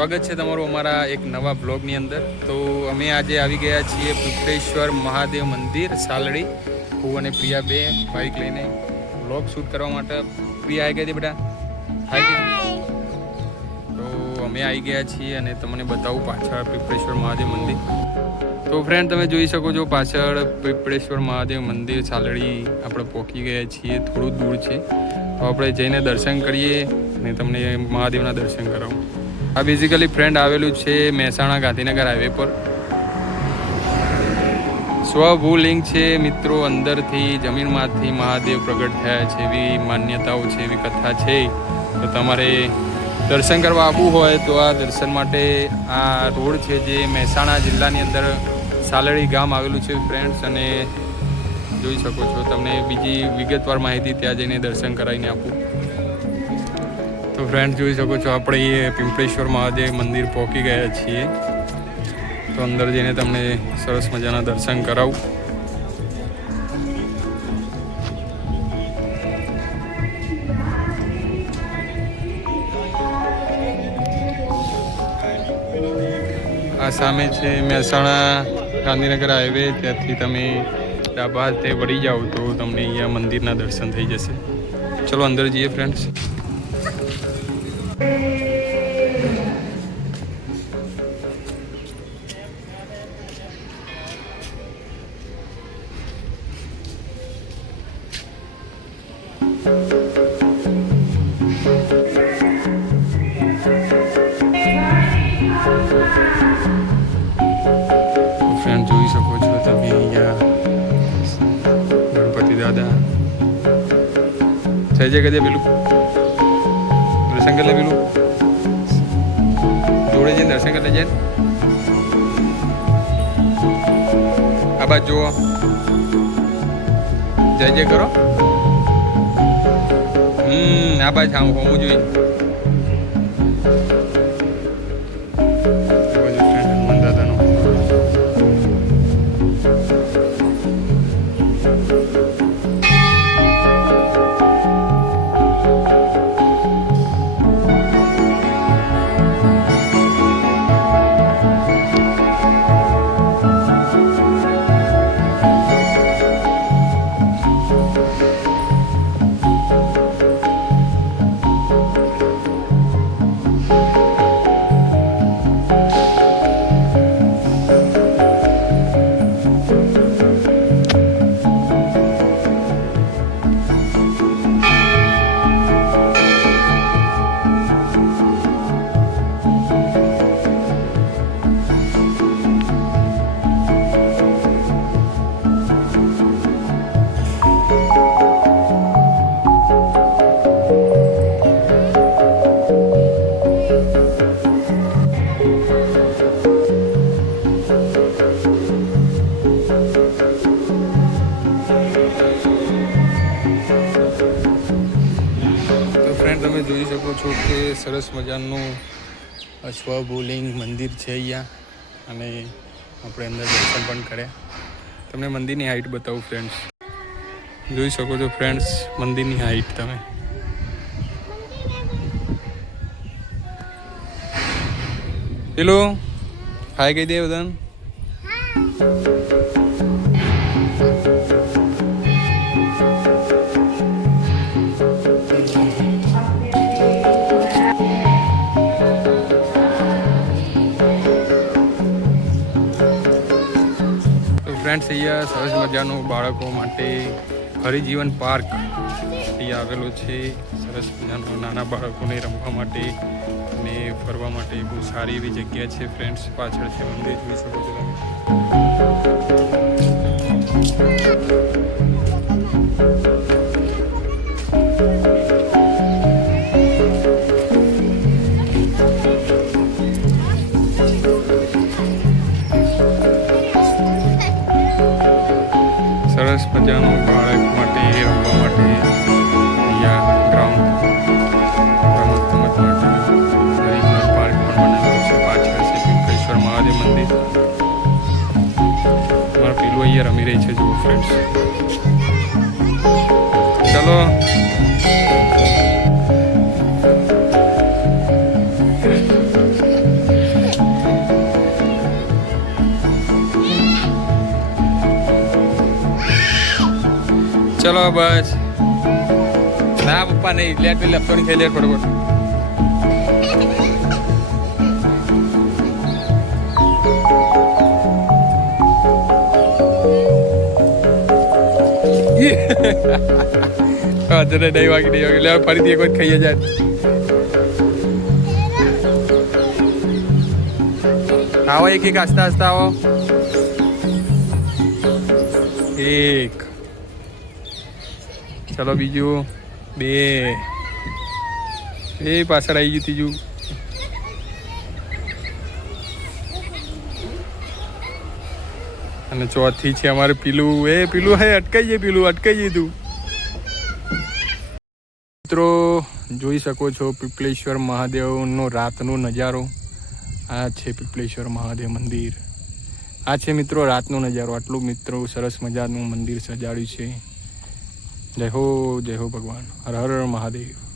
સ્વાગત છે તમારું અમારા એક નવા બ્લોગની અંદર। તો અમે આજે આવી ગયા છીએ પીપળેશ્વર મહાદેવ મંદિર સાલડી। હું અને પ્રિયા બે બાઇક લઈને બ્લોગ શૂટ કરવા માટે। પ્રિયા આવી ગઈ હતી બેટા, તો અમે આવી ગયા છીએ અને તમને બતાવું પાછળ પીપળેશ્વર મહાદેવ મંદિર। તો ફ્રેન્ડ તમે જોઈ શકો છો પાછળ પીપળેશ્વર મહાદેવ મંદિર સાલડી આપણે પહોંચી ગયા છીએ। થોડું દૂર છે તો આપણે જઈને દર્શન કરીએ અને તમને મહાદેવના દર્શન કરાવું। આ બેઝિકલી ફ્રેન્ડ આવેલું છે મહેસાણા ગાંધીનગર હાઈવે પર। સ્વભૂલિંગ છે મિત્રો, અંદરથી જમીનમાંથી મહાદેવ પ્રગટ થયા છે એવી માન્યતાઓ છે, એવી કથા છે। તો તમારે દર્શન કરવા આવવું હોય તો આ દર્શન માટે આ રોડ છે જે મહેસાણા જિલ્લાની અંદર સાલડી ગામ આવેલું છે ફ્રેન્ડ્સ। અને જોઈ શકો છો, તમને બીજી વિગતવાર માહિતી ત્યાં જઈને દર્શન કરાવીને આપું। તો ફ્રેન્ડ જોઈ શકો છો આપણે પીપળેશ્વર મહાદેવ મંદિર પહોંચી ગયા છીએ। તો અંદર જઈને તમને સરસ મજાના દર્શન કરાવું। આ સામે છે મહેસાણા ગાંધીનગર હાઈવે, ત્યાંથી તમે ડાબા હાથે વળી જાઓ તો તમને અહીંયા મંદિરના દર્શન થઈ જશે। ચલો અંદર જઈએ ફ્રેન્ડ્સ। ફ્રેન્ડ જોઈ શકો છો તમે અહીંયા ગણપતિ દાદા થઈ જાય કદે પેલું દર્શન કરી લે, પેલું જોડે જઈને દર્શન કરી લેજે। આ બાજુ જુઓ, જય જય કરો। આ બાજુ હોવું જોઈએ। તમે જોઈ શકો છો કે સરસ મજાનું સ્વભૂલિંગ મંદિર છે અહીંયા, અને આપણે અંદર દર્શન પણ કર્યા। તમને મંદિરની હાઈટ બતાવું ફ્રેન્ડ્સ, જોઈ શકો છો ફ્રેન્ડ્સ મંદિરની હાઈટ। તમે પેલું હાઈ કહી દે બધાને। ફ્રેન્ડ્સ અહીંયા સરસ મજાનું બાળકો માટે હરિજીવન પાર્ક અહીંયા આવેલું છે। સરસ મજાનું નાના બાળકોને રમવા માટે અને ફરવા માટે બહુ સારી એવી જગ્યા છે ફ્રેન્ડ્સ। પાછળ છે મંદિર, જોઈ શકો છો તમે। સરસ મજાનું બાળક માટે રમવા માટે અહીંયા ગ્રાઉન્ડ રમત માટે હરિજન પાર્ક પણ બનાવેલું છે। પાછળ છે પીપળેશ્વર મહાદેવ મંદિર। તમારા પેલું અહીંયા રમી રહી છે જુઓ ફ્રેન્ડ્સ। ચલો ચલો બસ ના પપ્પા નહીં લેટ લેપટોપ ની ખાઈ લે ફટોફટ નહીં વાગી લે ફરીથી એક વખત ખાઈએ જાય આવો એક એક આસ્તા આસ્તા આવો એક ચલો બીજું બે એ પાછળ આવી ગયું ત્રીજું અને ચોથી છે અમારે પીલું પીલું હે અટકાઈ જાય પીલું અટકાઈ જાય તું મિત્રો જોઈ શકો છો પીપળેશ્વર મહાદેવનો રાતનો નજારો આ છે પીપળેશ્વર મહાદેવ મંદિર આ છે મિત્રો રાતનો નજારો આટલું મિત્રો સરસ મજાનું મંદિર સજાડ્યું છે જય હો ભગવાન હર હર મહાદેવ